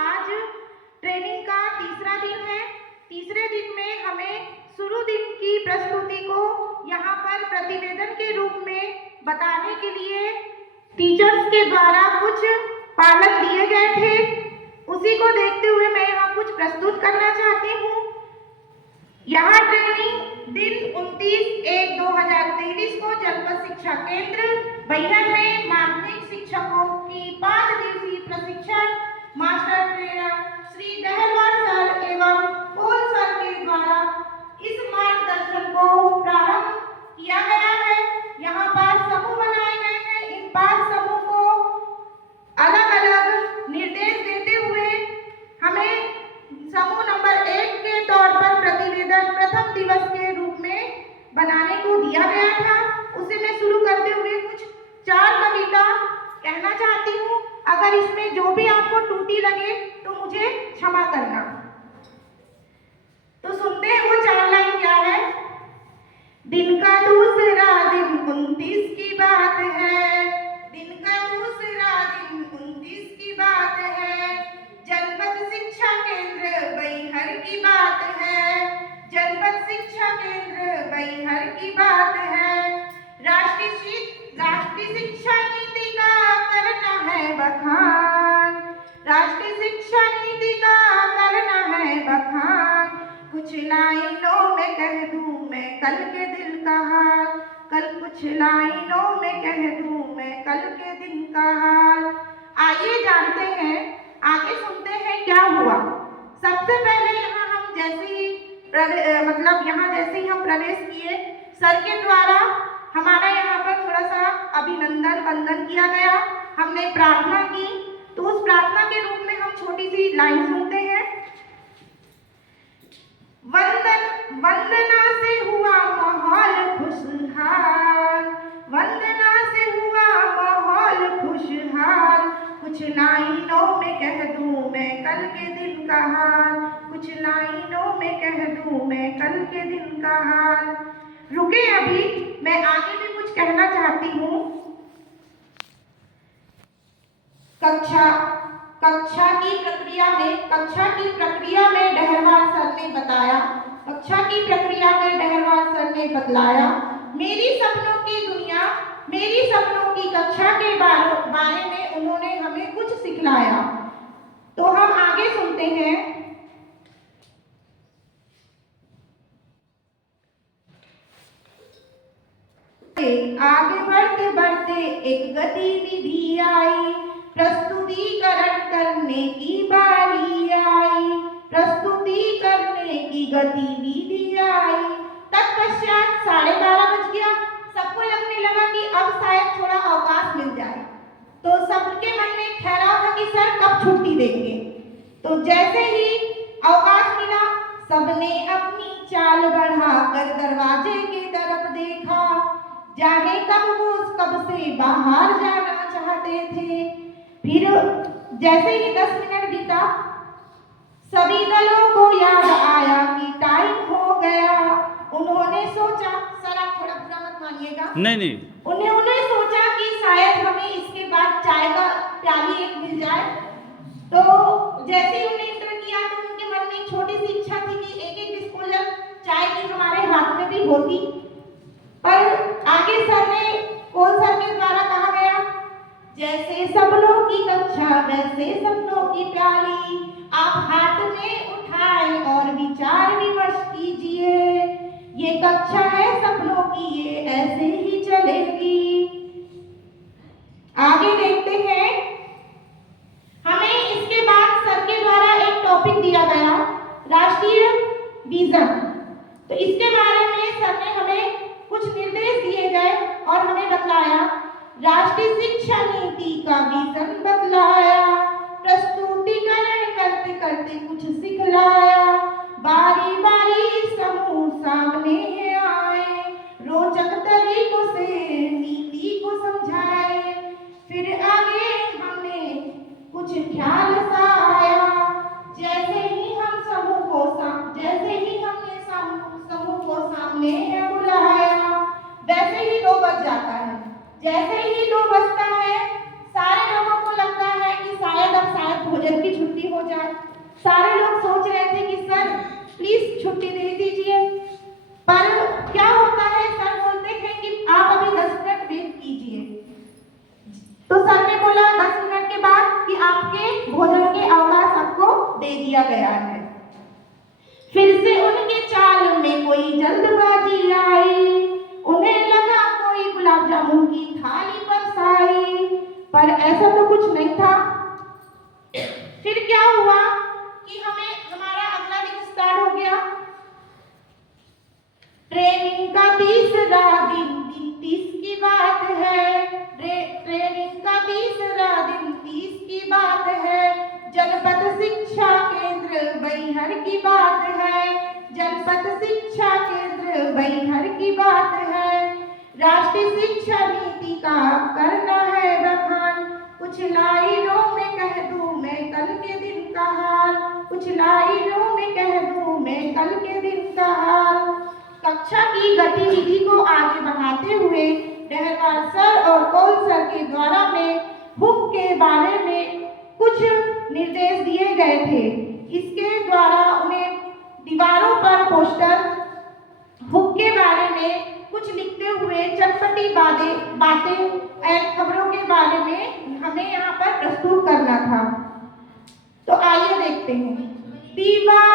आज ट्रेनिंग का तीसरा दिन है। तीसरे दिन में हमें शुरू दिन की प्रस्तुति को यहाँ पर प्रतिवेदन के रूप में बताने के लिए टीचर्स के द्वारा कुछ पालन दिए गए थे। उसी को देखते हुए मैं यहाँ कुछ प्रस्तुत करना चाहती हूँ। यहाँ ट्रेनिंग दिन 29/1/2023 को जनपद शिक्षा केंद्र बैहर में माध्यमिक शिक्षकों की 5 दिवसीय प्रशिक्षण मास्टर ट्रेनर श्री दहलवाल सर एवं पोल सर के द्वारा इस मार्गदर्शन को प्रारंभ किया गया है। यहाँ 5 समूह बनाए गए हैं। इन 5 समूह को अलग अलग निर्देश देते हुए हमें समूह नंबर 1 के तौर पर प्रतिवेदन प्रथम दिवस के रूप में बनाने को दिया गया था। उसे मैं शुरू करते हुए कुछ 4 कविता कहना चाहती हूँ। अगर इसमें जो भी आपको टूटी लगे तो मुझे क्षमा करना। तो सुनते हैं वो 4 लाइन क्या है। दिन का दूसरा दिन 29 की बात है। दिन का दूसरा दिन 29 की बात है। जनपद शिक्षा केंद्र बैहर की बात है। जनपद शिक्षा केंद्र बैहर की बात है। राष्ट्रीय शिक्षा नीति का करना है बखान। राष्ट्रीय शिक्षा नीति का करना है बखान। कुछ लाइनों में कह दूं मैं कल के दिल का हाल। कुछ लाइनों में कह दूं मैं कल के दिन का हाल। आइए जानते हैं, आगे सुनते हैं क्या हुआ। सबसे पहले यहाँ हम जैसे ही जैसे ही हम प्रवेश किए, सर के द्वारा हमारा यहाँ पर थोड़ा सा अभिनंदन वंदन किया गया। हमने प्रार्थना की। तो उस प्रार्थना के रूप में हम छोटी सी लाइन सुनते हैं। वंदना से हुआ माहौल खुशहाल। वंदना से हुआ माहौल खुशहाल। कुछ लाइनों में कह दूं मैं कल के दिन का हाल। कुछ लाइनों में कह दूं मैं कल के दिन का हाल। रुके अभी, मैं आगे भी कुछ कहना चाहती हूँ। कक्षा की प्रक्रिया में डहरवाल सर ने बताया। कक्षा की प्रक्रिया में डहरवाल सर ने बतलाया। मेरी सपनों की दुनिया, मेरी सपनों की कक्षा के बारे में उन्होंने हमें कुछ सिखलाया। तो हम आगे सुनते हैं। आगे बढ़ते बढ़ते एक गतिविधि आई। प्रस्तुतिकरण करने की बारी आई। प्रस्तुति करने की गतिविधि आई। तत्पश्चात 12:30 बज गया। सबको लगने लगा कि अब शायद थोड़ा अवकाश मिल जाए। तो सबके मन में ठहराव था कि सर कब छुट्टी देंगे। तो जैसे ही अवकाश मिला, सबने अपनी चाल बढ़ाकर दरवाजे की तरफ देखा। जाने कब वो कब से बाहर जाना चाहते थे। फिर जैसे ही 10 मिनट बीता, सभी दलों को याद आया कि टाइम हो गया। उन्होंने सोचा, सर आप थोड़ा बुरा मत मानिएगा। नहीं। उन्होंने सोचा कि शायद हमें इसके बाद चाय का प्याली एक मिल जाए। तो जैसे ही उन्हें इंटर किया तो उनके मन में छोटी सी इच्छा थी कि एक डिस्पोजल चाय की हमारे हाथ में भी होती। पर आगे कोल सर के द्वारा कहा गया, जैसे सपनों की कक्षा वैसे सपनों की प्याली। आप हाथ में उठाएं और विचार विमर्श कीजिए। ये कक्षा है सपनों की, ये ऐसे ही चलेगी। आगे देखते हैं। हमें इसके बाद सर के द्वारा एक टॉपिक दिया गया, राष्ट्रीय विजन। तो इसके बारे में सर ने हमें कुछ निर्देश दिए गए और हमें बतलाया। राष्ट्रीय शिक्षा नीति का विजन बतलाया। प्रस्तुतिकरण करते करते कुछ सिखलाया। बारी बारी समूह सामने आए। रोचक तरीकों से नीति को समझाए। फिर आगे हमने कुछ ख्याल सा आया। जैसे ही हमने समूह को सामने बुलाया, वैसे ही 2 बज जाता है। जैसे ही 2 बजता है, सारे लोगों को लगता है कि शायद अब भोजन की छुट्टी हो जाए। सारे लोग सोच रहे थे कि सर प्लीज छुट्टी दे दीजिए, पर क्या होता है, सर बोलते हैं कि आप अभी 10 मिनट वेट कीजिए। तो सर ने बोला 10 मिनट के बाद कि आपके भोजन के अवकाश आपको दे दिया गया है। फिर से उनके चाल में कोई जल्दबाजी आई, उन्हें लगा कोई गुलाब जामुन की थाली बरसाई, पर ऐसा तो कुछ नहीं था। फिर क्या हुआ कि हमारा अगला दिन स्टार्ट हो गया। ट्रेनिंग का तीसरा दिन, दिन 30 की बात है। ट्रेनिंग का तीसरा दिन 30 की बात है। जनपद शिक्षा केंद्र बैहर की बात है। जनपद शिक्षा केंद्र बैहर की बात है। राष्ट्रीय शिक्षा नीति का करना है बखान, कुछ लाइनों में कह दूं मैं कल के दिन का हाल, कुछ लाइनों में कह दूं मैं कल के दिन का हाल। कक्षा की गतिविधि को आगे बढ़ाते हुए डहरवाल सर और कौल सर के द्वारा में हुक के बारे में कुछ निर्देश दिए गए थे। इसके द्वारा उन्हें दीवारों पर पोस्टर हुक के बारे में कुछ लिखते हुए चटपटी बातें और खबरों के बारे में हमें यहाँ पर प्रस्तुत करना था। तो आइए देखते हैं। दीवार